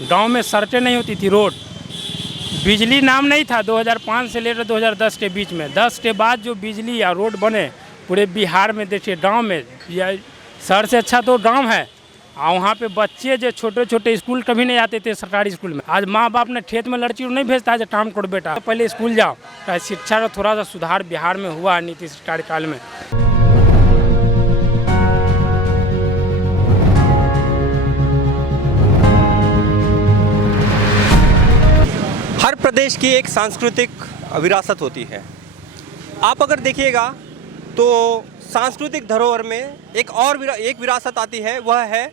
गांव में सड़कें नहीं होती थी, रोड, बिजली नाम नहीं था 2005 से लेकर 2010 के बीच में। 10 के बाद जो बिजली या रोड बने पूरे बिहार में, देखिए गांव में या शहर से अच्छा तो गांव है। और वहाँ पे बच्चे जो छोटे छोटे स्कूल कभी नहीं आते थे सरकारी स्कूल में। आज माँ बाप ने खेत में लड़की को नहीं भेजता है जो काम करो बेटा, तो पहले स्कूल जाओ। शिक्षा का थोड़ा सा सुधार बिहार में हुआ नीतीश कार्यकाल में। हर प्रदेश की एक सांस्कृतिक विरासत होती है। आप अगर देखिएगा तो सांस्कृतिक धरोहर में एक विरासत आती है, वह है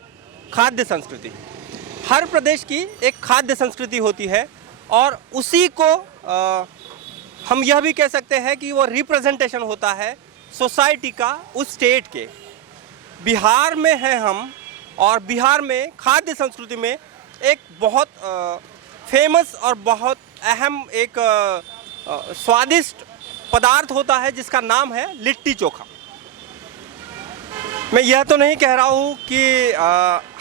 खाद्य संस्कृति। हर प्रदेश की एक खाद्य संस्कृति होती है और उसी को हम यह भी कह सकते हैं कि वो रिप्रेजेंटेशन होता है सोसाइटी का उस स्टेट के। बिहार में हैं हम और बिहार में खाद्य संस्कृति में एक बहुत फेमस और बहुत अहम एक स्वादिष्ट पदार्थ होता है जिसका नाम है लिट्टी चोखा। मैं यह तो नहीं कह रहा हूँ कि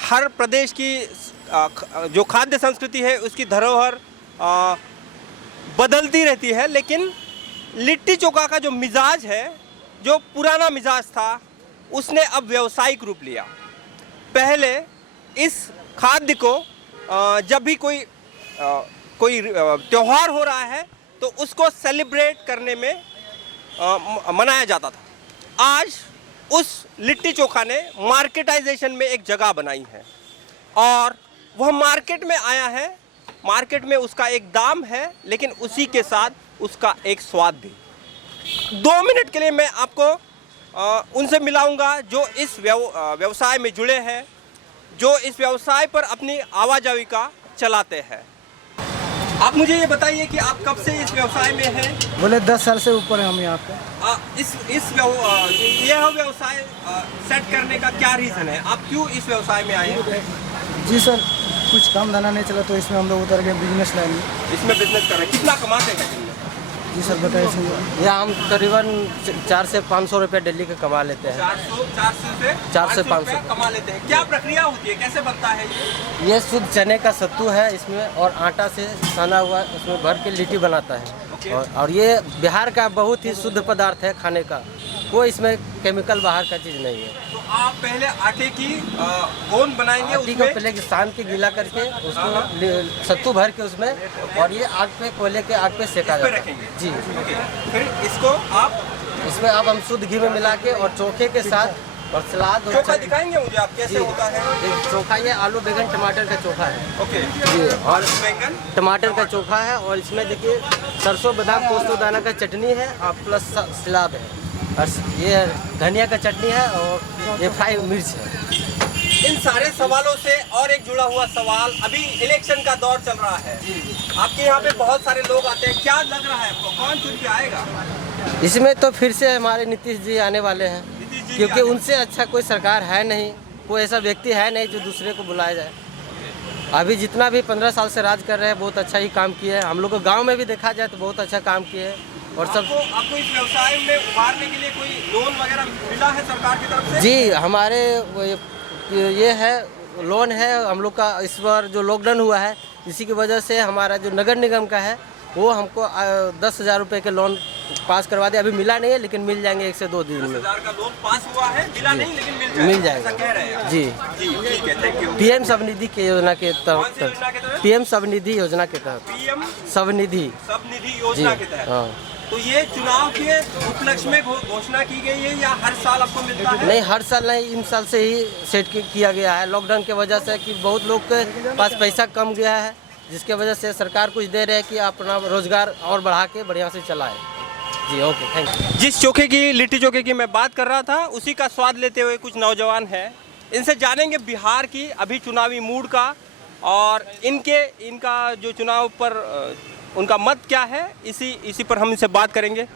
हर प्रदेश की जो खाद्य संस्कृति है उसकी धरोहर बदलती रहती है, लेकिन लिट्टी चोखा का जो मिजाज है, जो पुराना मिजाज था, उसने अब व्यावसायिक रूप लिया। पहले इस खाद्य को जब भी कोई त्यौहार हो रहा है तो उसको सेलिब्रेट करने में मनाया जाता था। आज उस लिट्टी चोखा ने मार्केटाइजेशन में एक जगह बनाई है और वह मार्केट में आया है। मार्केट में उसका एक दाम है, लेकिन उसी के साथ उसका एक स्वाद भी। 2 मिनट के लिए मैं आपको उनसे मिलाऊंगा जो इस व्यवसाय में जुड़े हैं, जो इस व्यवसाय पर अपनी आवाजाही का चलाते हैं। आप मुझे ये बताइए कि आप कब से इस व्यवसाय में हैं? बोले 10 साल से ऊपर है हम यहाँ पे। यह व्यवसाय सेट करने का क्या रीज़न है? आप क्यों इस व्यवसाय में आए हैं? जी सर, कुछ काम धंधा नहीं चला तो इसमें हम लोग उतर गए बिजनेस लाइन में। इसमें बिजनेस कर रहे हैं। कितना कमाते हैं? जी सर बताइए सर। यहाँ हम करीबन 400 से 500 रुपये डेली के कमा लेते हैं। 400 से 500 कमा लेते हैं। क्या प्रक्रिया होती है, कैसे बनता है ये शुद्ध चने का सत्तू है इसमें, और आटा से साना हुआ उसमें भर के लिट्टी बनाता है। और ये बिहार का बहुत ही शुद्ध पदार्थ है खाने का, कोई इसमें केमिकल बाहर का चीज़ नहीं है। तो आप पहले आटे की गोंद बनाएंगे, आटे को पहले शाम के गीला करके उसको सत्तू भर के उसमें, और ये आग पे, कोयले के आग पे सेका जाता है। जी, फिर इसको आप इसमें अब हम शुद्ध घी में मिला के और चोखे के साथ और सलाद। चोखा दिखाएंगे मुझे आप कैसे होता है? चोखा ये आलू बैगन टमाटर का चोखा है। ओके जी, और बैगन टमाटर का चोखा है, और इसमें देखिए सरसों बादाम पोस्तदाना का चटनी है और प्लस सलाद है, और ये धनिया का चटनी है, और ये फ्राई मिर्च है। इन सारे सवालों से और एक जुड़ा हुआ सवाल, अभी इलेक्शन का दौर चल रहा है, आपके यहाँ पे बहुत सारे लोग आते हैं, क्या लग रहा है आपको, कौन चुन के आएगा? इसमें तो फिर से हमारे नीतीश जी आने वाले हैं, क्योंकि उनसे अच्छा कोई सरकार है नहीं, कोई ऐसा व्यक्ति है नहीं जो दूसरे को बुलाया जाए। अभी जितना भी 15 साल से राज कर रहे हैं बहुत अच्छा ही काम किए हैं। हम लोग को गांव में भी देखा जाए तो बहुत अच्छा काम किए हैं। और सब आपको इस व्यवसाय में उभारने के लिए कोई लोन वगैरह मिला है सरकार की तरफ से? जी, हमारे ये है लोन है हम लोग का। इस बार जो लॉकडाउन हुआ है इसी की वजह से हमारा जो नगर निगम का है वो हमको 10,000 रुपये के लोन पास करवा दिया। अभी मिला नहीं है, लेकिन मिल जाएंगे 1 से 2 दिन में। 10,000 का लोन पास हुआ है, मिला नहीं लेकिन मिल जाएगा, ऐसा कह रहे हैं। जी जी, ठीक है, थैंक यू। पीएम स्वनिधि के योजना के तहत, पीएम स्वनिधि योजना के तहत, पीएम स्वनिधि योजना के तहत। हाँ। तो ये चुनाव के उपलक्ष्य में घोषणा की गई है या हर साल आपको मिलता है? नहीं, हर साल नहीं, इन साल से ही सेट किया गया है। लॉकडाउन की वजह से कि बहुत लोग के पास पैसा कम गया है, जिसके वजह से सरकार कुछ दे रहे हैं कि अपना रोजगार और बढ़ा के बढ़िया से चलाए। जी, ओके, थैंक यू। जिस चोखे की, लिट्टी चोखे की मैं बात कर रहा था, उसी का स्वाद लेते हुए कुछ नौजवान हैं। इनसे जानेंगे बिहार की अभी चुनावी मूड का, और इनका जो चुनाव पर उनका मत क्या है, इसी पर हम इनसे बात करेंगे।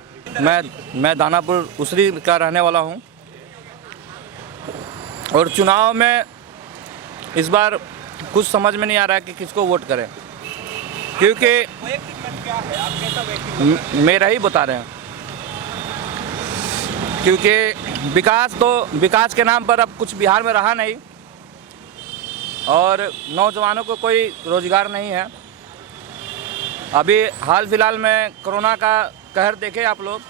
मैं दानापुर उसरी का रहने वाला हूं, और चुनाव में इस बार कुछ समझ में नहीं आ रहा है कि किसको वोट करें, क्योंकि मेरा ही बता रहे हैं, क्योंकि विकास के नाम पर अब कुछ बिहार में रहा नहीं, और नौजवानों को कोई रोज़गार नहीं है। अभी हाल फिलहाल में कोरोना का कहर देखे आप लोग,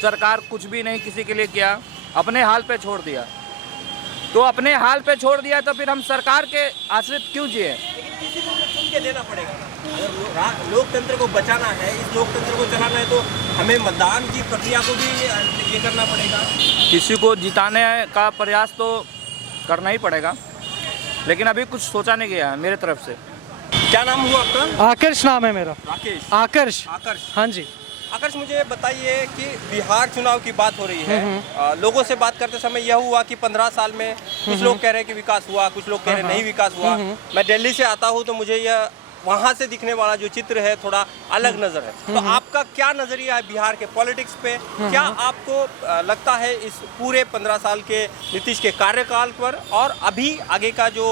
सरकार कुछ भी नहीं किसी के लिए किया, अपने हाल पे छोड़ दिया। तो अपने हाल पे छोड़ दिया तो फिर हम सरकार के आश्रित क्यों जिए? लेकिन किसी को तो चुन के देना पड़ेगा ना। अगर लोकतंत्र को बचाना है, इस लोकतंत्र को चलाना है, तो हमें मतदान की प्रक्रिया को भी ये करना पड़ेगा। किसी को जिताने का प्रयास तो करना ही पड़ेगा, लेकिन अभी कुछ सोचा नहीं गया है मेरे तरफ से। क्या नाम हुआ आपका? आकर्ष नाम है मेरा। राकेश। आकर्ष। आकर्ष। हाँ जी। आकर्ष, मुझे बताइए कि बिहार चुनाव की बात हो रही है। लोगों से बात करते समय यह हुआ कि 15 साल में कुछ लोग कह रहे हैं कि विकास हुआ, कुछ लोग कह रहे हैं नहीं विकास हुआ। मैं दिल्ली से आता हूँ तो मुझे यह वहाँ से दिखने वाला जो चित्र है थोड़ा अलग नज़र है। तो आपका क्या नज़रिया है बिहार के पॉलिटिक्स पे? क्या आपको लगता है इस पूरे 15 साल के नीतीश के कार्यकाल पर, और अभी आगे का जो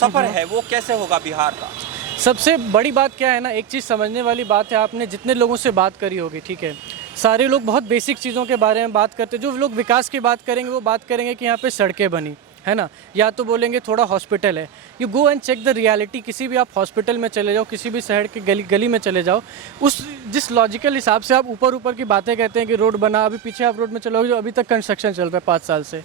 सफ़र है वो कैसे होगा बिहार का? सबसे बड़ी बात क्या है ना, एक चीज़ समझने वाली बात है, आपने जितने लोगों से बात करी होगी, ठीक है, सारे लोग बहुत बेसिक चीज़ों के बारे में बात करते हैं। जो लोग विकास की बात करेंगे वो बात करेंगे कि यहाँ पे सड़कें बनी है ना, या तो बोलेंगे थोड़ा हॉस्पिटल है। You go and check the reality. किसी भी आप हॉस्पिटल में चले जाओ, किसी भी शहर के गली में चले जाओ, उस जिस लॉजिकल हिसाब से आप ऊपर की बातें कहते हैं कि रोड बना, अभी पीछे आप रोड में चलोगे जो अभी तक कंस्ट्रक्शन चल रहा है 5 साल से।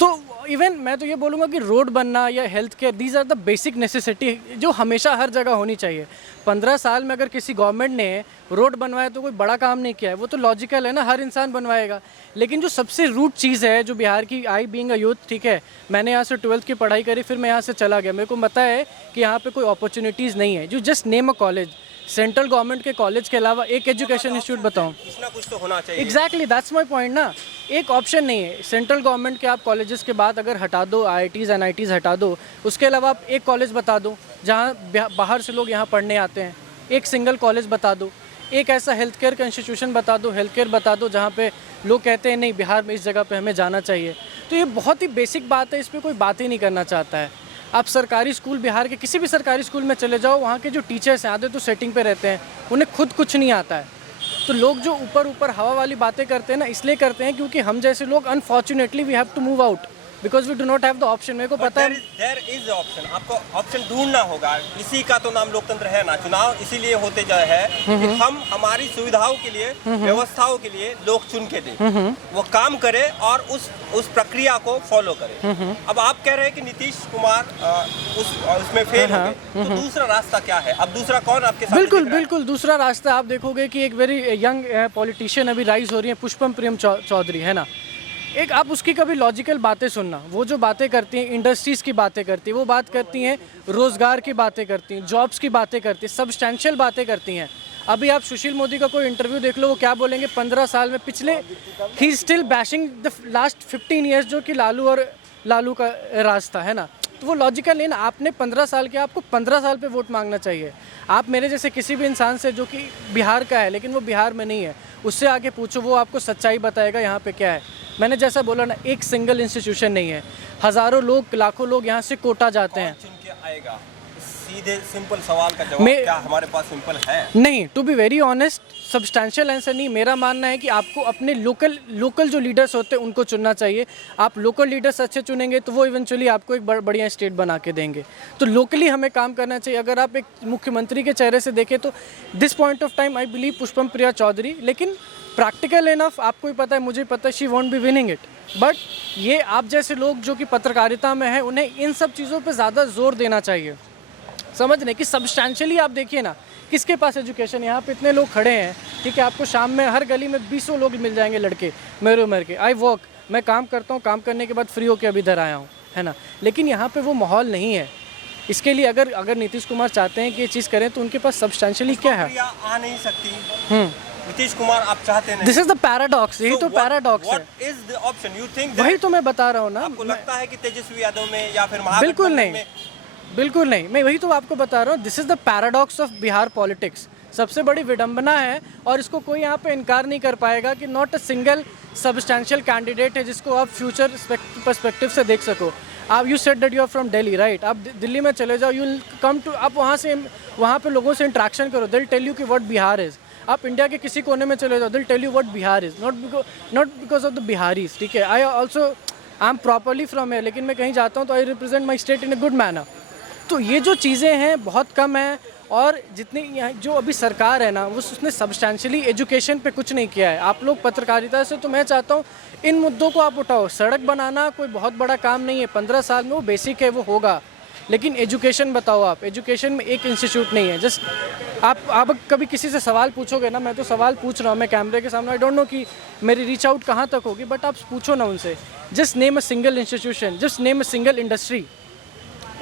तो इवन मैं तो ये बोलूँगा कि रोड बनना या health care, these are the basic necessity जो हमेशा हर जगह होनी चाहिए। 15 साल में अगर किसी गवर्नमेंट ने रोड बनवाया तो कोई बड़ा काम नहीं किया है, वो तो लॉजिकल है ना, हर इंसान बनवाएगा। लेकिन जो सबसे रूट चीज़ है जो बिहार की, आई बीइंग अ यूथ, ठीक है, मैंने यहाँ से 12th की पढ़ाई करी, फिर मैं यहाँ से चला गया, मेरे को पता है कि यहाँ पे कोई अपॉर्चुनिटीज़ नहीं है। जो जस्ट नेम अ कॉलेज, सेंट्रल गवर्नमेंट के कॉलेज के अलावा एक एजुकेशन इंस्टीट्यूट बताऊँ, कुछ ना कुछ तो होना चाहिए। एग्जैक्टली, दैट्स माय पॉइंट ना। एक ऑप्शन नहीं है सेंट्रल गवर्नमेंट के। आप कॉलेजेस के बाद अगर हटा दो, IITs NITs हटा दो, उसके अलावा आप एक कॉलेज बता दो जहाँ बाहर से लोग यहाँ पढ़ने आते हैं, एक सिंगल कॉलेज बता दो, एक ऐसा हेल्थ केयर का इंस्टीट्यूशन बता दो, हेल्थ केयर बता दो जहाँ पे लोग कहते हैं नहीं बिहार में इस जगह पे हमें जाना चाहिए। तो ये बहुत ही बेसिक बात है, इस पर कोई बात ही नहीं करना चाहता है। आप सरकारी स्कूल, बिहार के किसी भी सरकारी स्कूल में चले जाओ, वहाँ के जो टीचर्स हैं आधे तो सेटिंग पे रहते हैं, उन्हें खुद कुछ नहीं आता है। तो लोग जो ऊपर हवा वाली बातें करते हैं ना, इसलिए करते हैं क्योंकि हम जैसे लोग unfortunately we have to move out because we do not have the option. मेरे को पता है देयर इज ऑप्शन, आपको ऑप्शन ढूंढना होगा। इसी का तो नाम लोकतंत्र है ना। चुनाव इसीलिए होते जाए है कि हम हमारी सुविधाओं के लिए, व्यवस्थाओं के लिए लोग चुन के दें, वो काम करे और उस प्रक्रिया को फॉलो करे। अब आप कह रहे हैं कि नीतीश कुमार उसमें फेल हो गए, तो दूसरा रास्ता क्या है? अब दूसरा कौन आपके साथ? बिल्कुल दूसरा रास्ता आप देखोगे कि एक वेरी यंग पॉलिटिशियन अभी राइज हो रही है, पुष्पम प्रियम चौधरी, है ना। एक आप उसकी कभी लॉजिकल बातें सुनना, वो जो बातें करती हैं, इंडस्ट्रीज़ की बातें करती हैं, वो बात करती हैं रोज़गार की बातें करती हैं, जॉब्स की बातें करती हैं, सब्सटैंशियल बातें करती हैं। अभी आप सुशील मोदी का कोई इंटरव्यू देख लो, वो क्या बोलेंगे, 15 साल में पिछले, he still bashing the last 15 years जो कि लालू का राज था, है ना। तो वो लॉजिकल नहीं ना। आपने 15 साल के, आपको 15 साल पे वोट मांगना चाहिए। आप मेरे जैसे किसी भी इंसान से जो कि बिहार का है लेकिन वो बिहार में नहीं है, उससे आके पूछो, वो आपको सच्चाई बताएगा यहाँ पे क्या है। मैंने जैसा बोला ना, एक सिंगल इंस्टीट्यूशन नहीं है, हज़ारों लोग, लाखों लोग यहाँ से कोटा जाते हैं। चुन के आएगा? सीधे सिंपल सवाल का जवाब क्या हमारे पास सिंपल है? नहीं, to be very honest, substantial answer नहीं। मेरा मानना है कि आपको अपने लोकल जो लीडर्स होते हैं उनको चुनना चाहिए। आप लोकल लीडर्स अच्छे चुनेंगे तो वो इवेंचुअली आपको एक बढ़िया स्टेट बना के देंगे। तो लोकली हमें काम करना चाहिए। अगर आप एक मुख्यमंत्री के चेहरे से देखें तो this point of time I believe Pushpam Priya Chaudhary, लेकिन प्रैक्टिकल इनफ, आपको ही पता है, मुझे पता है, she want be winning it. But ये आप जैसे लोग जो कि पत्रकारिता में हैं, उन्हें इन सब चीज़ों पर ज़्यादा जोर देना चाहिए। समझने कि सब्सटैंशियली आप देखिए ना, किसके पास एजुकेशन, यहाँ पे इतने लोग खड़े हैं, ठीक है, आपको शाम में हर गली में 20 लोग मिल जाएंगे लड़के मेरे उम्र के। आई वर्क, मैं काम करता हूँ, काम करने के बाद फ्री होकर अभी इधर आया हूँ, है ना। लेकिन यहाँ पे वो माहौल नहीं है। इसके लिए अगर नीतीश कुमार चाहते हैं कि ये चीज़ करें तो उनके पास सब्सटैंशियली क्या है? आ नहीं सकती। नीतीश कुमार आप चाहते नहीं। दिस इज द पैराडॉक्स, यही तो पैराडॉक्स है। What is the option you think? वही तो मैं बता रहा हूँ ना। आपको लगता है कि तेजस्वी यादव में या फिर बिल्कुल नहीं, मैं वही तो आपको बता रहा हूँ। This is the paradox of Bihar politics. सबसे बड़ी विडंबना है और इसको कोई यहाँ पे इनकार नहीं कर पाएगा कि not a single substantial candidate है जिसको आप फ्यूचर पर्सपेक्टिव से देख सको। आप you said that you are from Delhi, right? आप दिल्ली में चले जाओ, यू कम टू, आप वहाँ पे लोगों से इंट्रैक्शन करो, दिल टेल यू कि व्हाट बिहार इज़। आप इंडिया के किसी कोने में चले जाओ, they'll tell you what Bihar is, not because of the Biharis, ठीक है। आई एम प्रॉपरली फ्रॉम है, लेकिन मैं कहीं जाता हूँ तो I represent my state in a good manner. तो ये जो चीज़ें हैं बहुत कम हैं। और जितनी यहाँ जो अभी सरकार है ना, उसने सब्सटैंशियली एजुकेशन पे कुछ नहीं किया है। आप लोग पत्रकारिता से, तो मैं चाहता हूँ इन मुद्दों को आप उठाओ। सड़क बनाना कोई बहुत बड़ा काम नहीं है, 15 साल में वो बेसिक है, वो होगा। लेकिन एजुकेशन बताओ आप, एजुकेशन में एक इंस्टीट्यूट नहीं है। जस्ट आप कभी किसी से सवाल पूछोगे ना, मैं तो सवाल पूछ रहा हूँ मैं कैमरे के सामने, आई डोंट नो कि मेरी रीच आउट कहाँ तक होगी, बट आप पूछो ना उनसे, just name a single institution, just name a single industry.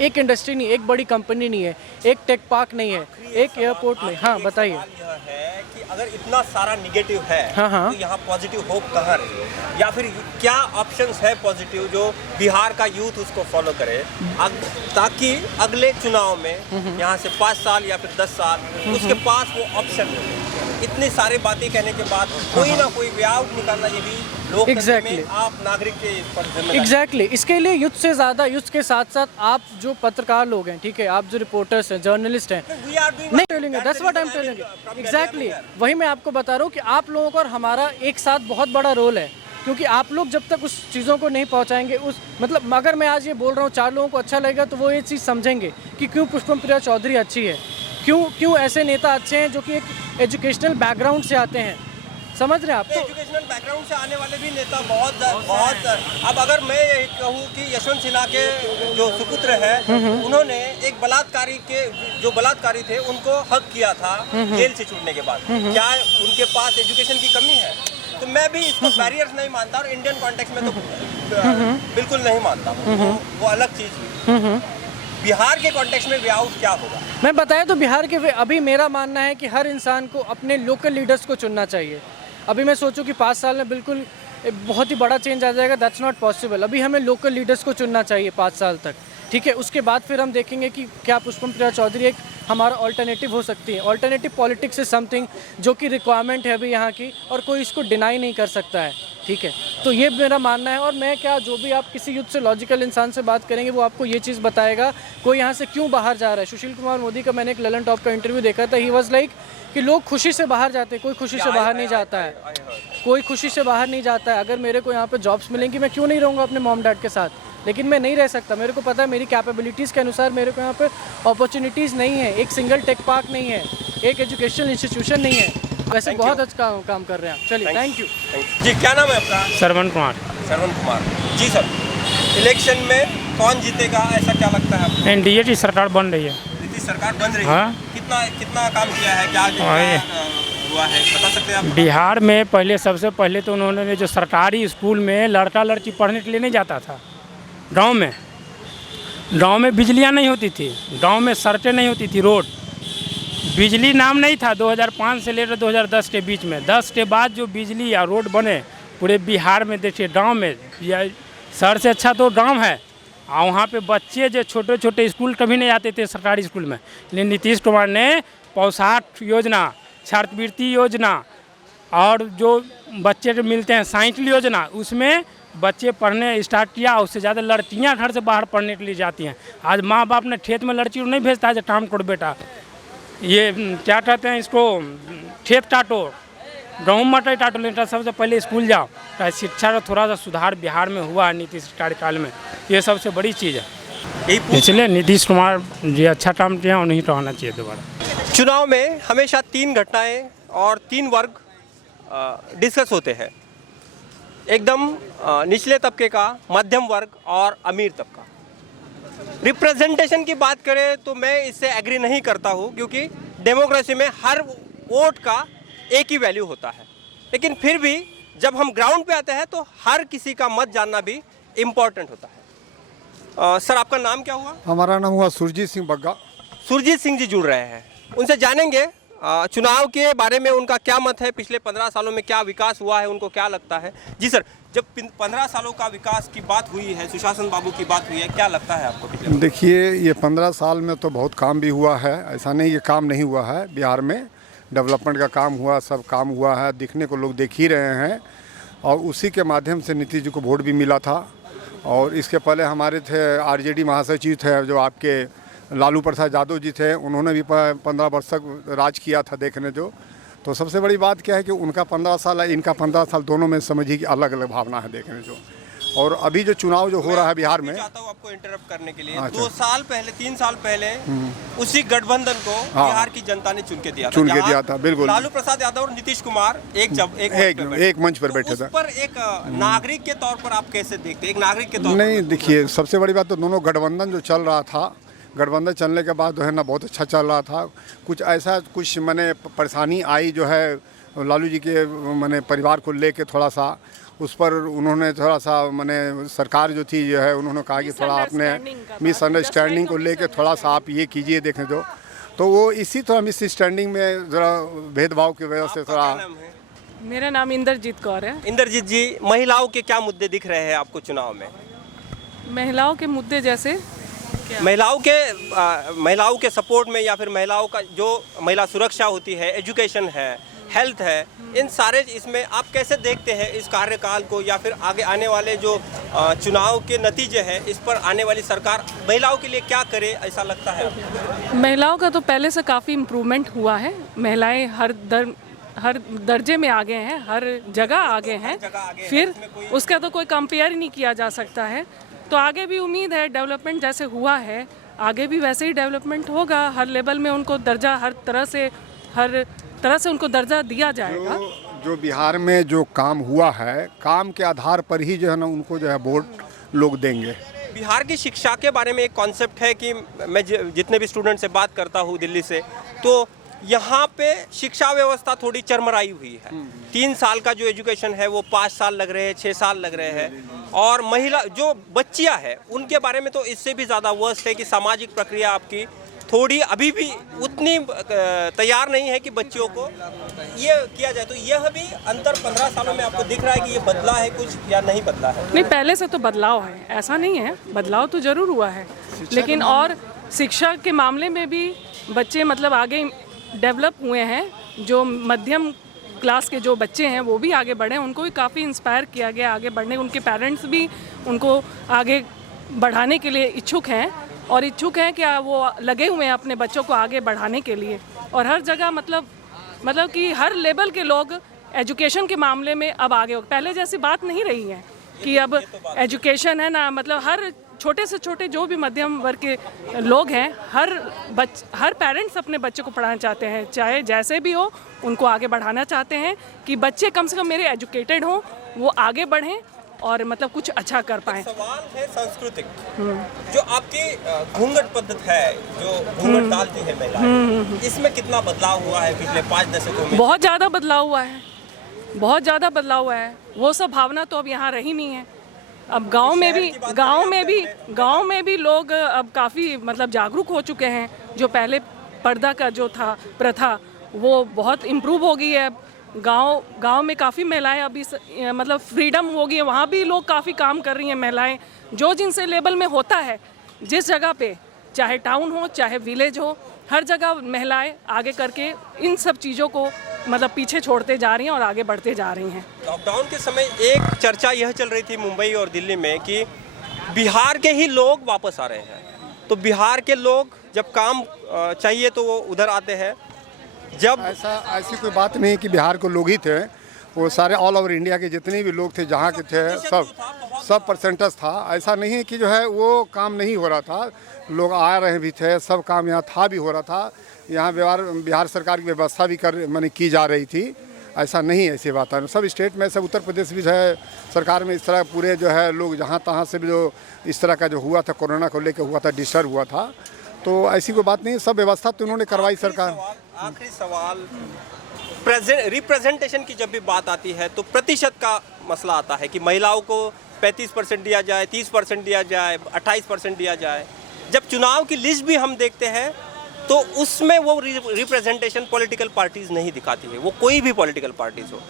एक इंडस्ट्री नहीं, एक बड़ी कंपनी नहीं है, एक टेक पार्क नहीं है, एक एयरपोर्ट नहीं। हाँ बताइए। यह है कि अगर इतना सारा निगेटिव है, हाँ। तो यहाँ पॉजिटिव होप कहाँ रही, या फिर क्या ऑप्शंस है पॉजिटिव जो बिहार का यूथ उसको फॉलो करे, ताकि अगले चुनाव में यहाँ से 5 साल या फिर 10 साल उसके पास वो ऑप्शन हो। इतनी सारी बातें कहने के बाद कोई ना कोई वे आउट निकालना, ये भी लोकतंत्र में आप नागरिक के पर जिम्मेदारी। एग्जैक्टली, इसके लिए युद्ध से ज़्यादा, युद्ध के साथ साथ आप जो पत्रकार लोग हैं, ठीक है, आप जो रिपोर्टर्स हैं, जर्नलिस्ट हैं, नहीं telling, that's what I am telling. Exactly, वही मैं आपको बता रहा हूँ कि आप लोगों का और हमारा एक साथ बहुत बड़ा रोल है। क्योंकि आप लोग जब तक उस चीज़ों को नहीं पहुंचाएंगे, उस मतलब अगर मैं आज ये बोल रहा हूँ 4 लोगों को अच्छा लगेगा, तो वो ये चीज़ समझेंगे कि क्यों पुष्पम प्रिया चौधरी अच्छी है, क्यों ऐसे नेता अच्छे हैं जो कि एक एजुकेशनल बैकग्राउंड से आते हैं। समझ रहे हैं आप? तो एजुकेशनल बैकग्राउंड से आने वाले भी नेता बहुत। अब अगर मैं ये कहूँ कि यशवंत सिन्हा के जो सुपुत्र है, उन्होंने एक जो बलात्कारी थे उनको हक किया था जेल से छूटने के बाद, क्या उनके पास एजुकेशन की कमी है? तो मैं भी इसको बैरियर्स नहीं मानता, और इंडियन कॉन्टेक्स्ट में तो बिल्कुल नहीं मानता। वो अलग चीज़ हुई। बिहार के कॉन्टेक्स्ट में वे आउट क्या होगा? मैं बताया तो बिहार के अभी मेरा मानना है कि हर इंसान को अपने लोकल लीडर्स को चुनना चाहिए। अभी मैं सोचूं कि 5 साल में बिल्कुल बहुत ही बड़ा चेंज आ जाएगा, दैट्स नॉट पॉसिबल। अभी हमें लोकल लीडर्स को चुनना चाहिए 5 साल तक, ठीक है। उसके बाद फिर हम देखेंगे कि क्या पुष्पम प्रिया चौधरी एक हमारा ऑल्टरनेटिव हो सकती है। ऑल्टरनेटिव पॉलिटिक्स इज समथिंग जो कि रिक्वायरमेंट है अभी यहाँ की, और कोई इसको डिनाई नहीं कर सकता है, ठीक है। तो ये मेरा मानना है। और मैं क्या, जो भी आप किसी युद्ध से लॉजिकल इंसान से बात करेंगे, वो आपको ये चीज़ बताएगा कोई यहाँ से क्यों बाहर जा रहा है। सुशील कुमार मोदी का मैंने एक ललन टॉप का इंटरव्यू देखा था, ही वॉज लाइक कि लोग खुशी से बाहर जाते हैं, कोई खुशी से बाहर नहीं जाता है, कोई खुशी से बाहर नहीं जाता है। अगर मेरे को यहाँ पे जॉब्स मिलेंगी, मैं क्यों नहीं रहूँगा अपने मॉम डैड के साथ, लेकिन मैं नहीं रह सकता। मेरे को पता है मेरी कैपेबिलिटीज़ के अनुसार मेरे को यहाँ पे अपॉर्चुनिटीज़ नहीं है, एक सिंगल टेक पार्क नहीं है, एक एजुकेशनल इंस्टीट्यूशन नहीं है। वैसे बहुत अच्छा काम कर रहे हैं आप। चलिए, थैंक यू जी। क्या नाम है आपका? श्रवण कुमार। श्रवण कुमार जी। सर, इलेक्शन में कौन जीतेगा, ऐसा क्या लगता है आपको? एनडीए की सरकार बन रही है। नीतीश सरकार बन रही है। हाँ। कितना काम किया है, क्या हुआ है, बता सकते हैं आप? बिहार में सबसे पहले तो उन्होंने जो सरकारी स्कूल में लड़का लड़की पढ़ने के लिए नहीं जाता था, गांव में बिजलियां नहीं होती थी, गांव में सड़कें नहीं होती थी, रोड, बिजली नाम नहीं था 2005 से लेकर 2010 के बीच में। 10 के बाद जो बिजली या रोड बने पूरे बिहार में, देखिए गांव में शहर से अच्छा तो गांव है। और वहाँ पे बच्चे जो छोटे छोटे स्कूल कभी नहीं आते थे सरकारी स्कूल में, लेकिन नीतीश कुमार ने पौषाक योजना, छात्रवृत्ति योजना, और जो बच्चे जो मिलते हैं साइकिल योजना, उसमें बच्चे पढ़ने स्टार्ट किया। उससे ज़्यादा लड़कियां घर से बाहर पढ़ने के लिए जाती हैं। आज माँ बाप ने खेत में लड़की को नहीं भेजता है जो काम करो बेटा, ये क्या कहते हैं इसको, खेत काटो, गेहूँ मटर काटो, लेकिन सबसे पहले स्कूल जाओ। शिक्षा का थोड़ा सा सुधार बिहार में हुआ है नीतीश कार्यकाल में, ये सबसे बड़ी चीज़ है। इसलिए नीतीश कुमार जी अच्छा काम किया, उन्हीं को आना चाहिए दोबारा। चुनाव में हमेशा 3 घटनाएं और 3 वर्ग डिस्कस होते हैं, एकदम निचले तबके का, मध्यम वर्ग और अमीर तबका। रिप्रेजेंटेशन की बात करें तो मैं इससे एग्री नहीं करता हूँ, क्योंकि डेमोक्रेसी में हर वोट का एक ही वैल्यू होता है। लेकिन फिर भी जब हम ग्राउंड पे आते हैं तो हर किसी का मत जानना भी इम्पोर्टेंट होता है। सर, आपका नाम क्या हुआ? हमारा नाम हुआ सुरजीत सिंह बग्गा। सुरजीत सिंह जी जुड़ रहे हैं, उनसे जानेंगे चुनाव के बारे में उनका क्या मत है, पिछले 15 सालों में क्या विकास हुआ है, उनको क्या लगता है। जी सर, जब 15 सालों का विकास की बात हुई है, सुशासन बाबू की बात हुई है, क्या लगता है आपको? देखिए, ये 15 साल में तो बहुत काम भी हुआ है, ऐसा नहीं ये काम नहीं हुआ है। बिहार में डेवलपमेंट का काम हुआ, सब काम हुआ है, दिखने को लोग देख ही रहे हैं। और उसी के माध्यम से नीतीश जी को वोट भी मिला था। और इसके पहले हमारे थे आरजेडी महासचिव थे जो आपके लालू प्रसाद यादव जी थे, उन्होंने भी 15 वर्ष तक राज किया था देखने जो। तो सबसे बड़ी बात क्या है कि उनका 15 साल है, इनका 15 साल, दोनों में समझिए कि अलग अलग भावना है देखने जो। और अभी जो चुनाव जो हो रहा है बिहार में, चाहता हूँ आपको इंटरप्ट करने के लिए। अच्छा। 2 साल पहले 3 साल पहले उसी गठबंधन को हाँ। बिहार की जनता ने चुन के दिया था, चुन के जहाँ दिया था, बिल्कुल। लालू प्रसाद यादव और नीतीश कुमार एक मंच पर बैठे उस थे। पर एक नागरिक के तौर पर आप कैसे देखते हैं, एक नागरिक के तौर पर? नहीं, देखिए सबसे बड़ी बात तो दोनों गठबंधन जो चल रहा था, गठबंधन चलने के बाद जो है ना बहुत अच्छा चल रहा था। कुछ ऐसा कुछ मैंने परेशानी आई जो है लालू जी के मैंने परिवार को लेके थोड़ा सा उस पर उन्होंने थोड़ा सा मैंने सरकार जो थी जो है उन्होंने कहा कि थोड़ा अपने मिसअंडरस्टैंडिंग को लेके थोड़ा सा आप ये कीजिए देखने दो, तो वो इसी तरह मिसअंडरस्टैंडिंग में ज़रा भेदभाव की वजह से आपका थोड़ा। क्या नाम है? मेरा नाम इंद्रजीत कौर है। इंद्रजीत जी, महिलाओं के क्या मुद्दे दिख रहे हैं आपको चुनाव में? महिलाओं के मुद्दे जैसे महिलाओं के सपोर्ट में, या फिर महिलाओं का जो महिला सुरक्षा होती है, एजुकेशन है, हेल्थ है, इन सारे इसमें आप कैसे देखते हैं इस कार्यकाल को, या फिर आगे आने वाले जो चुनाव के नतीजे हैं इस पर आने वाली सरकार महिलाओं के लिए क्या करे, ऐसा लगता है आपको? महिलाओं का तो पहले से काफ़ी इम्प्रूवमेंट हुआ है। महिलाएं हर दर्जे में आगे हैं, हर जगह आगे हैं। फिर उसका तो कोई कंपेयर ही नहीं किया जा सकता है। तो आगे भी उम्मीद है डेवलपमेंट जैसे हुआ है आगे भी वैसे ही डेवलपमेंट होगा। हर लेवल में उनको दर्जा हर तरह से उनको दर्जा दिया जाएगा। जो बिहार में जो काम हुआ है, काम के आधार पर ही जो है ना उनको जो है वोट लोग देंगे। बिहार की शिक्षा के बारे में एक कॉन्सेप्ट है कि मैं जितने भी स्टूडेंट से बात करता हूँ दिल्ली से, तो यहाँ पे शिक्षा व्यवस्था थोड़ी चरमराई हुई है। 3 साल का जो एजुकेशन है वो 5 साल लग रहे हैं, 6 साल लग रहे हैं। और महिला जो बच्चियाँ हैं उनके बारे में तो इससे भी ज़्यादा वर्स्ट है कि सामाजिक प्रक्रिया आपकी थोड़ी अभी भी उतनी तैयार नहीं है कि बच्चियों को ये किया जाए। तो यह भी अंतर 15 सालों में आपको दिख रहा है कि ये बदला है कुछ या नहीं बदला है? नहीं, पहले से तो बदलाव है, ऐसा नहीं है, बदलाव तो ज़रूर हुआ है। लेकिन और शिक्षा के मामले में भी बच्चे मतलब आगे डेवलप हुए हैं। जो मध्यम क्लास के जो बच्चे हैं वो भी आगे बढ़े, उनको भी काफ़ी इंस्पायर किया गया आगे बढ़ने। उनके पेरेंट्स भी उनको आगे बढ़ाने के लिए इच्छुक हैं और इच्छुक हैं कि वो लगे हुए हैं अपने बच्चों को आगे बढ़ाने के लिए। और हर जगह मतलब कि हर लेवल के लोग एजुकेशन के मामले में अब आगे हो। पहले जैसी बात नहीं रही है कि अब एजुकेशन है ना, मतलब हर छोटे से छोटे जो भी मध्यम वर्ग के लोग हैं, हर पेरेंट्स अपने बच्चे को पढ़ाना चाहते हैं, चाहे जैसे भी हो उनको आगे बढ़ाना चाहते हैं कि बच्चे कम से कम मेरे एजुकेटेड हों, वो आगे बढ़ें और मतलब कुछ अच्छा कर पाएं। सवाल है सांस्कृतिक, जो आपकी घूंघट पद्धति है, जो घूंघट डालती है महिलाएं, इसमें कितना बदलाव हुआ है पिछले 5 दशकों में? बहुत ज़्यादा बदलाव हुआ है, बहुत ज़्यादा बदलाव हुआ है। वो सब भावना तो अब यहाँ रही नहीं है। अब गांव में भी लोग अब काफ़ी मतलब जागरूक हो चुके हैं। जो पहले पर्दा का जो था प्रथा वो बहुत इम्प्रूव हो गई है। गांव में काफ़ी महिलाएं अभी मतलब फ्रीडम हो गई है, वहाँ भी लोग काफ़ी काम कर रही हैं महिलाएं। जो जिनसे लेवल में होता है जिस जगह पे, चाहे टाउन हो चाहे विलेज हो, हर जगह महिलाएं आगे करके इन सब चीज़ों को मतलब पीछे छोड़ते जा रही हैं और आगे बढ़ते जा रही हैं। लॉकडाउन के समय एक चर्चा यह चल रही थी मुंबई और दिल्ली में कि बिहार के ही लोग वापस आ रहे हैं। तो बिहार के लोग जब काम चाहिए तो वो उधर आते हैं। जब ऐसी कोई बात नहीं कि बिहार के लोग ही थे, वो सारे ऑल ओवर इंडिया के जितने भी लोग थे जहाँ के थे सब परसेंटेज था। ऐसा नहीं है कि जो है वो काम नहीं हो रहा था, लोग आ रहे भी थे, सब काम यहाँ था भी हो रहा था। यहाँ बिहार सरकार की व्यवस्था भी की जा रही थी। ऐसा नहीं है, ऐसी बात है। सब स्टेट में, सब उत्तर प्रदेश भी है सरकार में इस तरह पूरे जो है लोग जहाँ तहाँ से भी जो इस तरह का जो हुआ था कोरोना को लेकर हुआ था, डिस्टर्ब हुआ था। तो ऐसी कोई बात नहीं, सब व्यवस्था तो उन्होंने करवाई सरकार। आखिरी सवाल, रिप्रेजेंटेशन की जब भी बात आती है तो प्रतिशत का मसला आता है कि महिलाओं को 35% दिया जाए, 30% दिया जाए, 28% दिया जाए। जब चुनाव की लिस्ट भी हम देखते हैं तो उसमें वो रिप्रेजेंटेशन पॉलिटिकल पार्टीज नहीं दिखाती है, वो कोई भी पॉलिटिकल पार्टीज हो।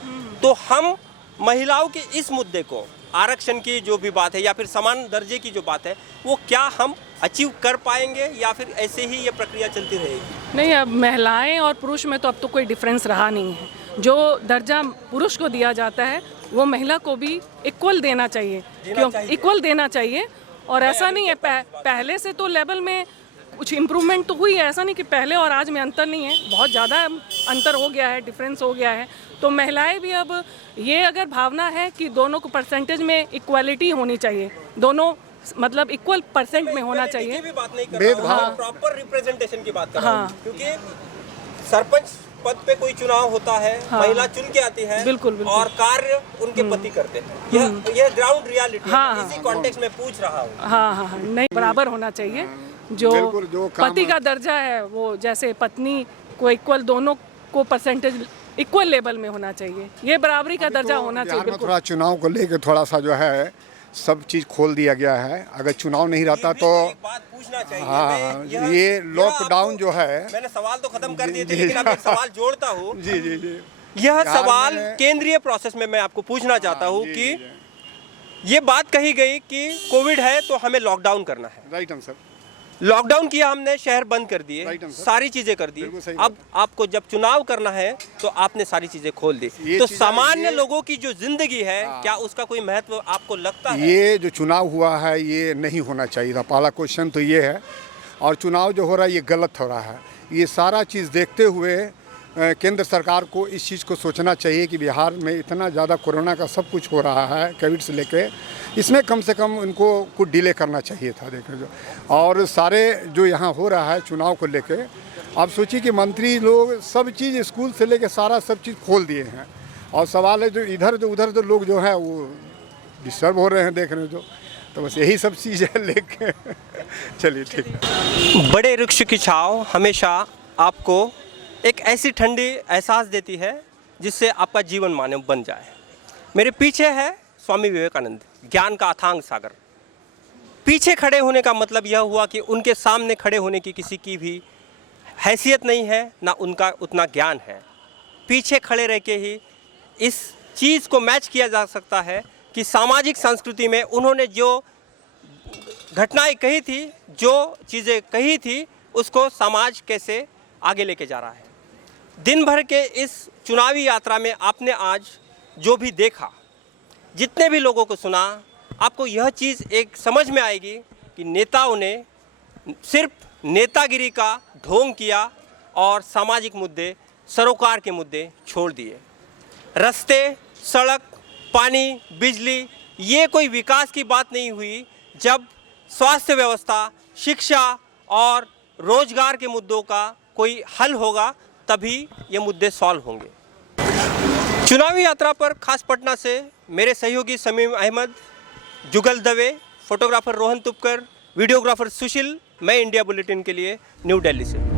तो हम महिलाओं के इस मुद्दे को, आरक्षण की जो भी बात है या फिर समान दर्जे की जो बात है, वो क्या हम अचीव कर पाएंगे या फिर ऐसे ही ये प्रक्रिया चलती रहेगी? नहीं, अब महिलाएं और पुरुष में तो अब तो कोई डिफरेंस रहा नहीं है। जो दर्जा पुरुष को दिया जाता है वो महिला को भी इक्वल देना चाहिए, क्योंकि इक्वल देना चाहिए। और ऐसा नहीं है, पहले से तो लेवल में कुछ इम्प्रूवमेंट तो हुई है, ऐसा नहीं कि पहले और आज में अंतर नहीं है, बहुत ज़्यादा अंतर हो गया है, डिफरेंस हो गया है। तो महिलाएं भी अब ये अगर भावना है कि दोनों को परसेंटेज में इक्वालिटी होनी चाहिए, दोनों मतलब इक्वल परसेंट में होना चाहिए। की भी बात नहीं कर रहा हूं, प्रॉपर रिप्रेजेंटेशन की बात कर रहा हूं, क्योंकि सरपंच पद पे कोई चुनाव होता है, महिला चुन के आती है, बिल्कुल, बिल्कुल। और कार्य उनके पति करते हैं। यह ग्राउंड रियलिटी है, इसी कॉन्टेक्स्ट में पूछ रहा हूँ। हाँ, नहीं, बराबर होना चाहिए। बिल्कुल, जो जो काम पति का दर्जा है वो जैसे पत्नी को इक्वल, दोनों को परसेंटेज इक्वल लेवल में होना चाहिए, ये बराबरी का दर्जा होना चाहिए। बिहार में बिल्कुल। थोड़ा चुनाव को लेकर थोड़ा सा जो है सब चीज़ खोल दिया गया है। अगर चुनाव नहीं रहता तो एक बात पूछना चाहिए। हाँ, मैं ये लॉकडाउन जो है, मैंने सवाल तो खत्म कर दिए थे, लेकिन अब एक सवाल जोड़ता हूँ। जी जी जी, यह बिहार सवाल में- केंद्रीय प्रोसेस में मैं आपको पूछना चाहता हूँ जी, कि जी, ये बात कही गई कि कोविड है तो हमें लॉकडाउन करना है। Right answer. लॉकडाउन किया हमने, शहर बंद कर दिए, Right answer. सारी चीजें कर दी। बिल्कुल सही अब आपको जब चुनाव करना है तो आपने सारी चीजें खोल दी। ये तो चीज़ें- सामान्य ये- लोगों की जो जिंदगी है, क्या उसका कोई महत्व आपको लगता है? ये जो चुनाव हुआ है ये नहीं होना चाहिए था। पहला क्वेश्चन तो ये है, और चुनाव जो हो रहा है ये गलत हो रहा है। ये सारा चीज़ देखते हुए केंद्र सरकार को इस चीज़ को सोचना चाहिए कि बिहार में इतना ज़्यादा कोरोना का सब कुछ हो रहा है, कोविड से लेके, इसमें कम से कम उनको कुछ डिले करना चाहिए था। देखो जो और सारे जो यहाँ हो रहा है चुनाव को लेके, आप सोचिए कि मंत्री लोग सब चीज़ स्कूल से लेके सारा सब चीज़ खोल दिए हैं, और सवाल है जो इधर जो उधर जो लोग जो हैं वो डिस्टर्ब हो रहे हैं देखने जो। तो बस यही सब चीज़ है लेके चलिए ठीक है। बड़े वृक्ष की छांव हमेशा आपको एक ऐसी ठंडी एहसास देती है जिससे आपका जीवन मानव बन जाए। मेरे पीछे है स्वामी विवेकानंद, ज्ञान का अथांग सागर। पीछे खड़े होने का मतलब यह हुआ कि उनके सामने खड़े होने की किसी की भी हैसियत नहीं है, ना उनका उतना ज्ञान है। पीछे खड़े रह के ही इस चीज़ को मैच किया जा सकता है कि सामाजिक संस्कृति में उन्होंने जो घटनाएं कही थी, जो चीज़ें कही थी, उसको समाज कैसे आगे लेके जा रहा है। दिन भर के इस चुनावी यात्रा में आपने आज जो भी देखा, जितने भी लोगों को सुना, आपको यह चीज़ एक समझ में आएगी कि नेताओं ने सिर्फ नेतागिरी का ढोंग किया और सामाजिक मुद्दे, सरोकार के मुद्दे छोड़ दिए। रास्ते, सड़क, पानी, बिजली, ये कोई विकास की बात नहीं हुई। जब स्वास्थ्य व्यवस्था, शिक्षा और रोजगार के मुद्दों का कोई हल होगा तभी ये मुद्दे सॉल्व होंगे। चुनावी यात्रा पर खास पटना से मेरे सहयोगी समीम अहमद, जुगल दवे, फोटोग्राफर रोहन तुपकर, वीडियोग्राफर सुशील, मैं इंडिया बुलेटिन के लिए न्यू दिल्ली से।